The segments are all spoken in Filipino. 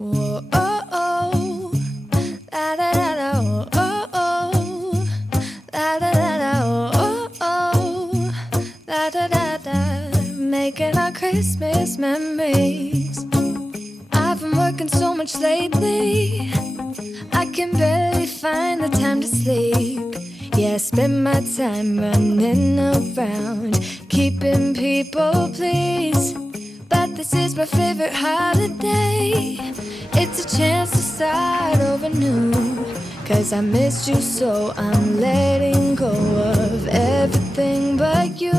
Whoa, oh, oh. La da da da, oh, oh, oh. La da da da, oh, oh, oh. La da da da. Making our Christmas memories. I've been working so much lately, I can barely find the time to sleep. Yeah, I spend my time running around, keeping people pleased. But this is my favorite holiday. It's a chance to start over new. Cause I missed you, so I'm letting go of everything but you.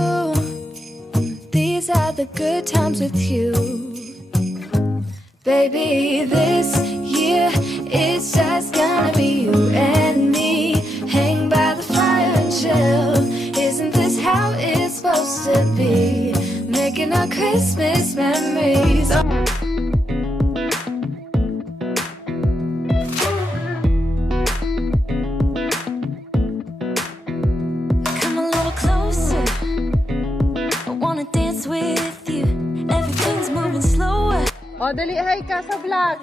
These are the good times with you. Baby, this year it's just gonna be you and me. Hang by the fire and chill. Isn't this how it's supposed to be? Making our Christmas memories. Come a little closer, I wanna dance with you. Everything's moving slower. Oh, dali, hi ka sa vlog.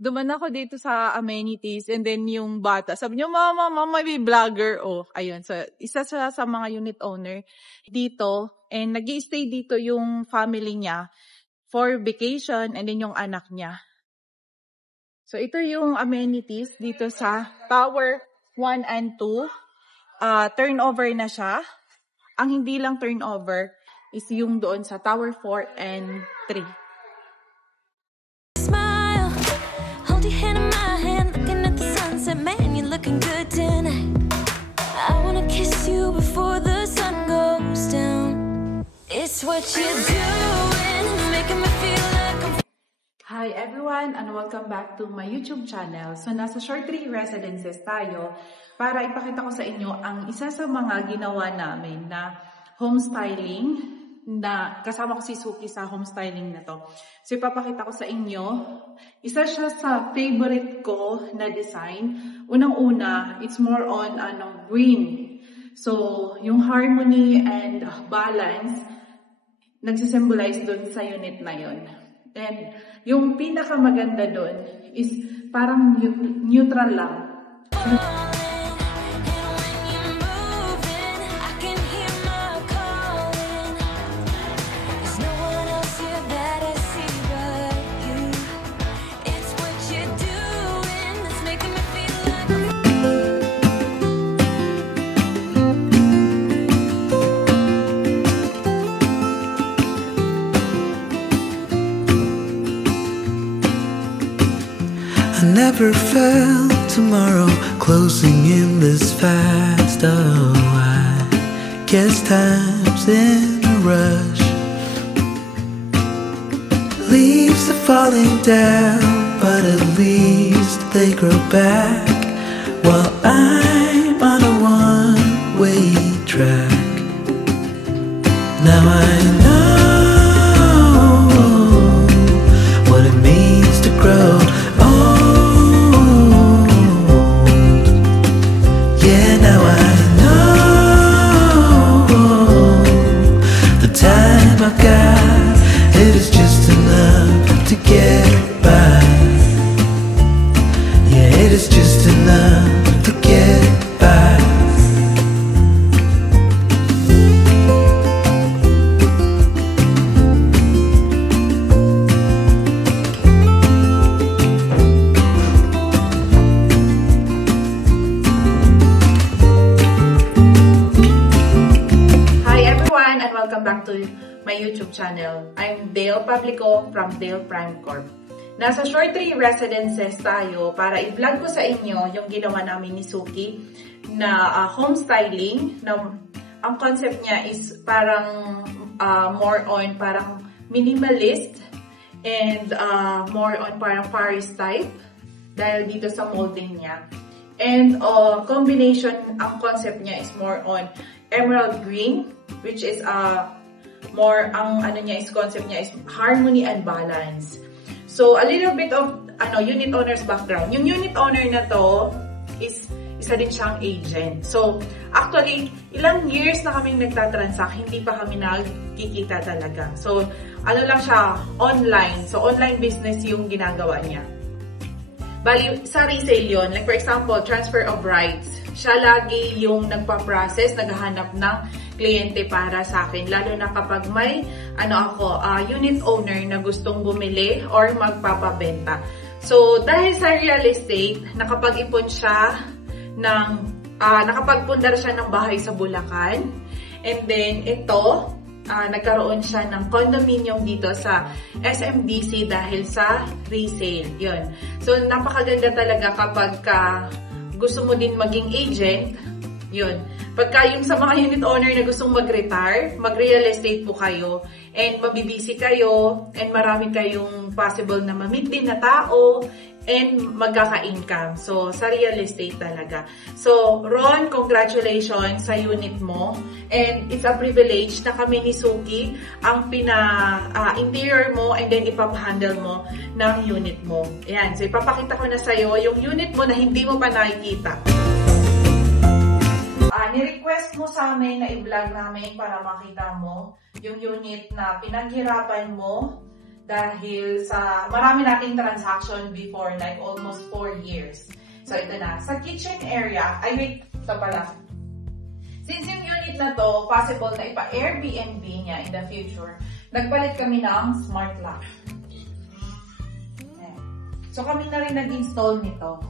Duman ako dito sa amenities and then yung bata, sabi niyo, mama, may vlogger. Oh, ayun. So, isa siya sa mga unit owner dito and nag-i-stay dito yung family niya for vacation and then yung anak niya. So, ito yung amenities dito sa Tower 1 and 2. Turnover na siya. Ang hindi lang turnover is yung doon sa Tower 4 and 3. Smile, hold your hand in my hand, looking at the sunset, man, you're looking good tonight. I wanna kiss you before the sun goes down. It's what you're doing, making me feel like I'm... Hi everyone and welcome back to my YouTube channel. So nasa Short Tree Residences tayo para ipakita ko sa inyo ang isa sa mga ginawa namin na home styling na kasama ko si Suki sa home styling na to. So ipapakita ko sa inyo, isa siya sa favorite ko na design. Unang-una, it's more on green. So yung harmony and balance nagsisymbolize dun sa unit na yon. And yung pinakamaganda dun is parang neutral lang. I never felt tomorrow closing in this fast. Oh, I guess time's in a rush. Leaves are falling down, but at least they grow back. While I'm on a one-way track. Now I know what it means to grow. Welcome back to my YouTube channel. I'm Dale Pablico from Dale Prime Corp. Nasa Short Tree Residences tayo para i-vlog ko sa inyo yung ginawa namin ni Suki na home styling. Na, ang concept niya is parang more on parang minimalist and more on parang Paris type dahil dito sa molding niya. And combination, ang concept niya is more on emerald green, which is more, ang ano niya is concept niya is harmony and balance. So a little bit of unit owner's background. Yung unit owner na to is isa din siyang agent. So, actually, ilang years na kaming nagtatransact, hindi pa kami nagkikita talaga. So, ano lang siya, online. So, online business yung ginagawa niya. Bali, sa resale yun, like for example, transfer of rights. Siya lagi yung nagpa-process, naghahanap ng kliyente para sa akin. Lalo na kapag may, unit owner na gustong bumili or magpapabenta. So, dahil sa real estate, nakapag-ipon siya ng, nakapagpundar siya ng bahay sa Bulacan. And then, ito, nagkaroon siya ng condominium dito sa SMDC dahil sa resale. Yun. So, napakaganda talaga kapag gusto mo din maging agent. Yun. Pagka yung sa mga unit owner na gustong mag-retire, mag-real estate po kayo, and mabibisi kayo, and marami kayong possible na ma-meet din na tao, and magkaka-income. So, sa real estate talaga. So, Ron, congratulations sa unit mo. And it's a privilege na kami ni Suki ang interior mo and then ipap-handle mo ng unit mo. Ayan. So, ipapakita ko na sa'yo yung unit mo na hindi mo pa nakikita. Ni-request mo sa amin na i-vlog namin para makita mo yung unit na pinaghirapan mo dahil sa marami nating transaction before, like almost 4 years. So, ito na. Sa kitchen area, ito pala. Since yung unit na to, possible na ipa-Airbnb niya in the future, nagpalit kami ng smart lock. So, kami na rin nag-install nito.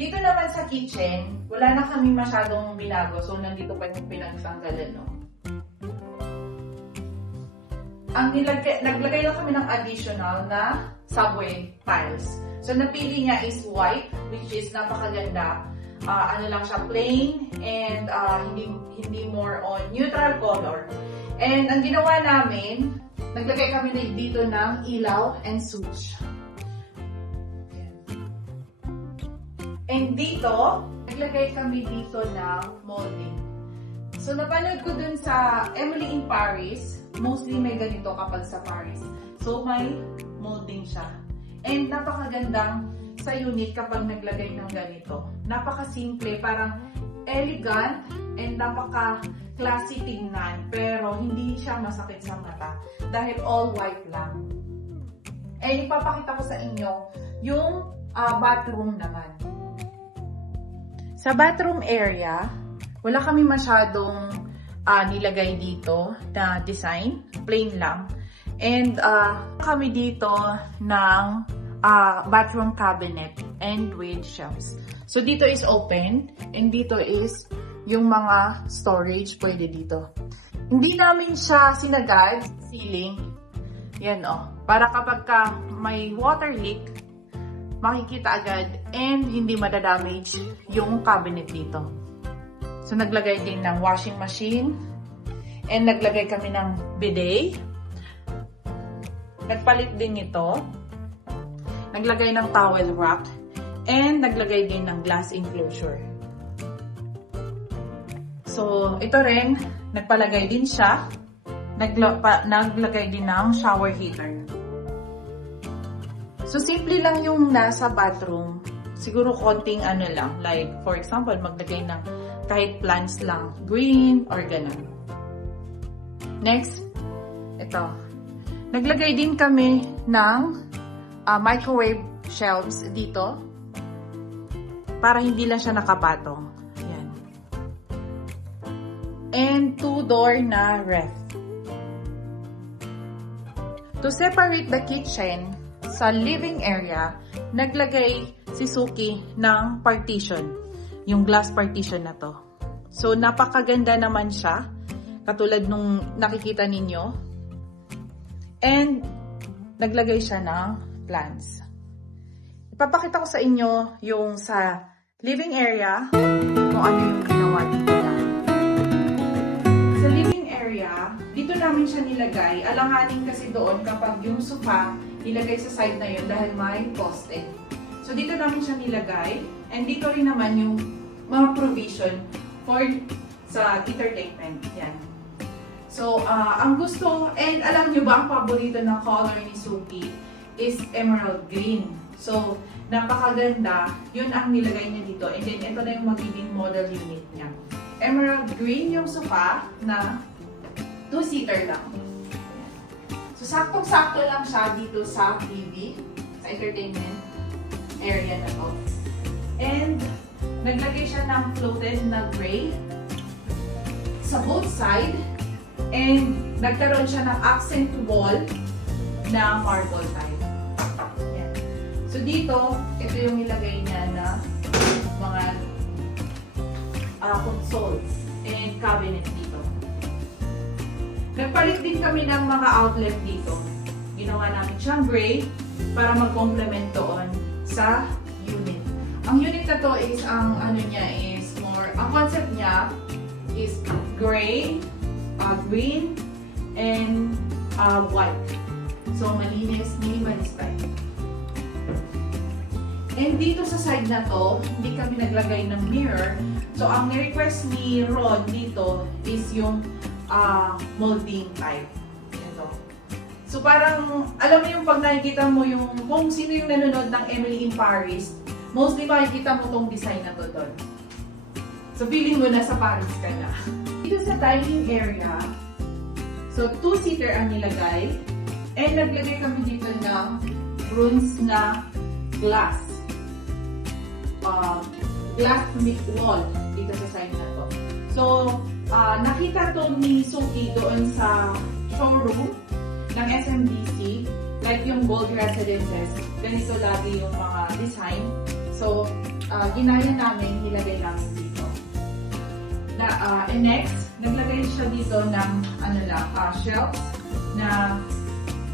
Dito naman sa kitchen, wala na kami masyadong binago. So, nandito pa yung pinagsanggalan, no? Naglagay lang kami ng additional na subway tiles. So, napili niya is white, which is napakaganda. Lang siya, plain, and hindi more on neutral color. And ang ginawa namin, naglagay kami dito ng ilaw and switch. And dito, naglagay kami dito ng molding. So, napanood ko dun sa Emily in Paris. Mostly may ganito kapag sa Paris. So, may molding siya. And napakagandang sa unit kapag naglagay ng ganito. Napakasimple, parang elegant, and napaka-classy tingnan. Pero hindi siya masakit sa mata. Dahil all white lang. And ipapakita ko sa inyo yung bathroom naman. Sa bathroom area, wala kami masyadong nilagay dito na design. Plain lang. And kami dito ng bathroom cabinet and with shelves. So dito is open and dito is yung mga storage pwede dito. Hindi namin siya sinagad, ceiling. Yan para kapag may water leak, makikita agad and hindi madadamage yung cabinet dito. So, naglagay din ng washing machine and naglagay kami ng bidet. Nagpalit din ito. Naglagay ng towel rack and naglagay din ng glass enclosure. So, ito rin, nagpalagay din siya. Naglagay din ng shower heater. So, simple lang yung nasa bathroom. Siguro konting lang. Like, for example, maglagay ng kahit plants lang. Green or ganun. Next, ito. Naglagay din kami ng microwave shelves dito. Para hindi lang siya nakapatong. Yan. And 2-door na ref. To separate the kitchen, sa living area, naglagay si Suki ng partition. Yung glass partition na to. So, napakaganda naman siya. Katulad nung nakikita ninyo. And, naglagay siya ng plants. Ipapakita ko sa inyo yung sa living area, kung ano yung ginawa dito na. Sa living area, dito namin siya nilagay. Alanganin kasi doon kapag yung sofa, nilagay sa side na yun dahil may poste. So, dito namin siya nilagay. And dito rin naman yung mga provision for sa entertainment. Yan. So, ang gusto, and alam nyo ba, ang paborito ng color ni Suki is emerald green. So, napakaganda. Yun ang nilagay niya dito. And then, ito na yung magiging model unit niya. Emerald green yung sofa na 2-seater lang. So, saktong-sakto lang siya dito sa TV, sa entertainment area na to. And, naglagay siya ng floated na gray sa both side. And, nagkaroon siya ng accent wall na marble type. Yan. So, dito, ito yung nilagay niya na mga consoles and cabinet dito. Nagpalit din kami ng mga outlet dito. Ginawa namin siyang gray para mag-complement doon sa unit. Ang unit na to is, ang concept niya is gray, green, and white. So, malinis, minimalist type. And dito sa side na to, hindi kami naglagay ng mirror. So, ang ni-request ni Ron dito is yung molding type. Ito. So, parang, alam mo yung pag nakikita mo yung, kung sino yung nanonood ng Emily in Paris, mostly makikita mo tong design na to doon. So, feeling mo na sa Paris ka na. Dito sa dining area, so 2-seater ang nilagay. And naglagay kami dito ng bronze na glass. Glass wall dito sa side na to. So, nakita to ni Suki doon sa showroom ng SMDC. Like yung Gold Residences, ganito lagi yung mga design. So, ginaya namin, nilagay namin dito. And next, naglagay siya dito ng shelves na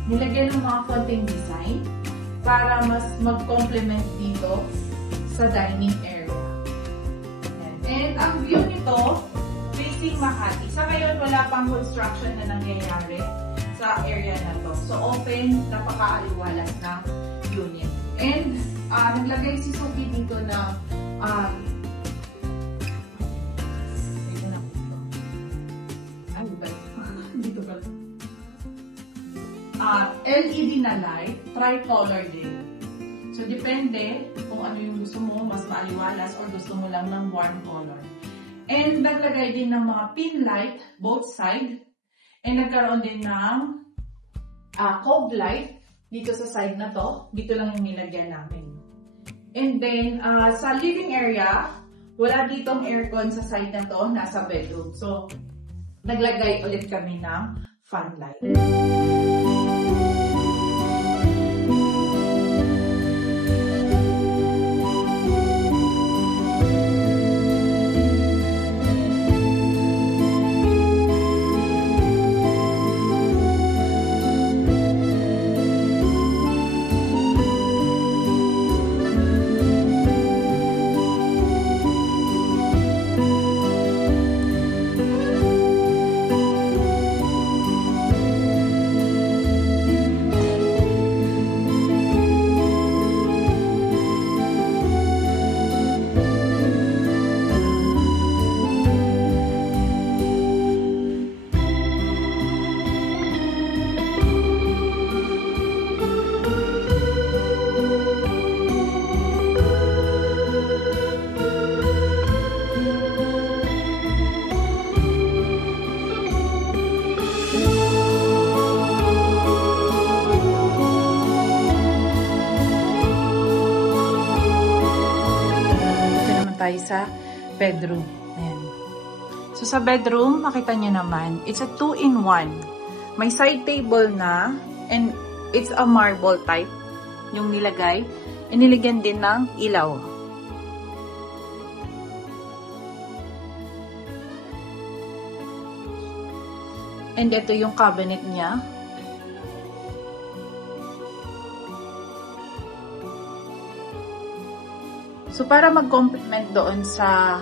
nilagyan ng mga konting design para mas mag-complement dito sa dining area. And ang view nito, facing Makati. Sa ngayon, wala pang construction na nangyayari sa area na to. So, open, napaka-aliwalas ng unit. And, naglagay si Suki dito na LED na light, tricolor din. So, depende kung ano yung gusto mo, mas maaliwalas or gusto mo lang ng warm color. And, naglagay din ng mga pin light, both side. And, nagkaroon din ng cove light dito sa side na to. Dito lang yung nilagyan namin. And then, sa living area, wala ditong aircon sa side na to, nasa bedroom. So, naglagay ulit kami ng fan light. Tayo sa bedroom. Ayan. So, sa bedroom, makita nyo naman, it's a 2-in-1. May side table na, and it's a marble type yung nilagay. And niligyan din ng ilaw. And ito yung cabinet niya. So, para mag-complement doon sa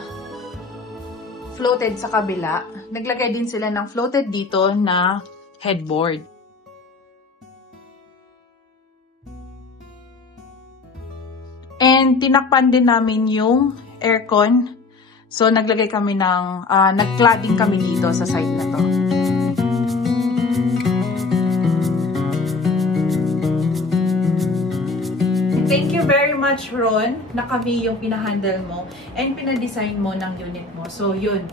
floated sa kabila, naglagay din sila ng floated dito na headboard. And tinakpan din namin yung aircon. So, naglagay kami ng, nag-cladding kami dito sa side na to. Thank you very much, Ron, na kami yung pinahandle mo and pinadesign mo ng unit mo. So, yun.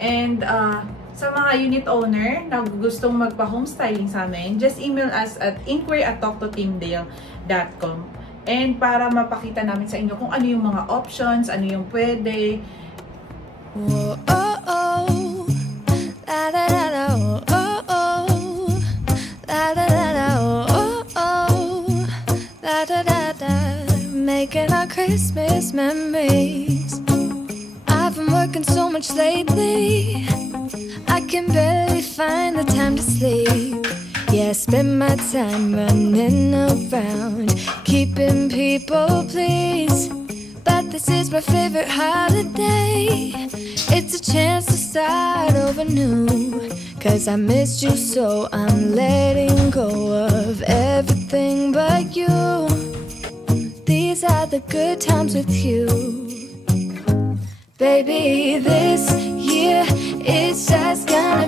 And, sa mga unit owner na gustong magpa-homestyling sa amin, just email us at inquiry@talktoteamdale.com. And para mapakita namin sa inyo kung ano yung mga options, ano yung pwede. Whoa, oh, oh. La, da, da, da, oh, oh, oh. La, da, da, da, oh, oh, oh. La, da, da, da. Making our Christmas memories. I've been working so much lately, I can barely find the time to sleep. Yeah, I spend my time running around, keeping people pleased. But this is my favorite holiday. It's a chance to start over new. 'Cause I missed you, so I'm letting go of everything but you. These are the good times with you. Baby, this year it's just gonna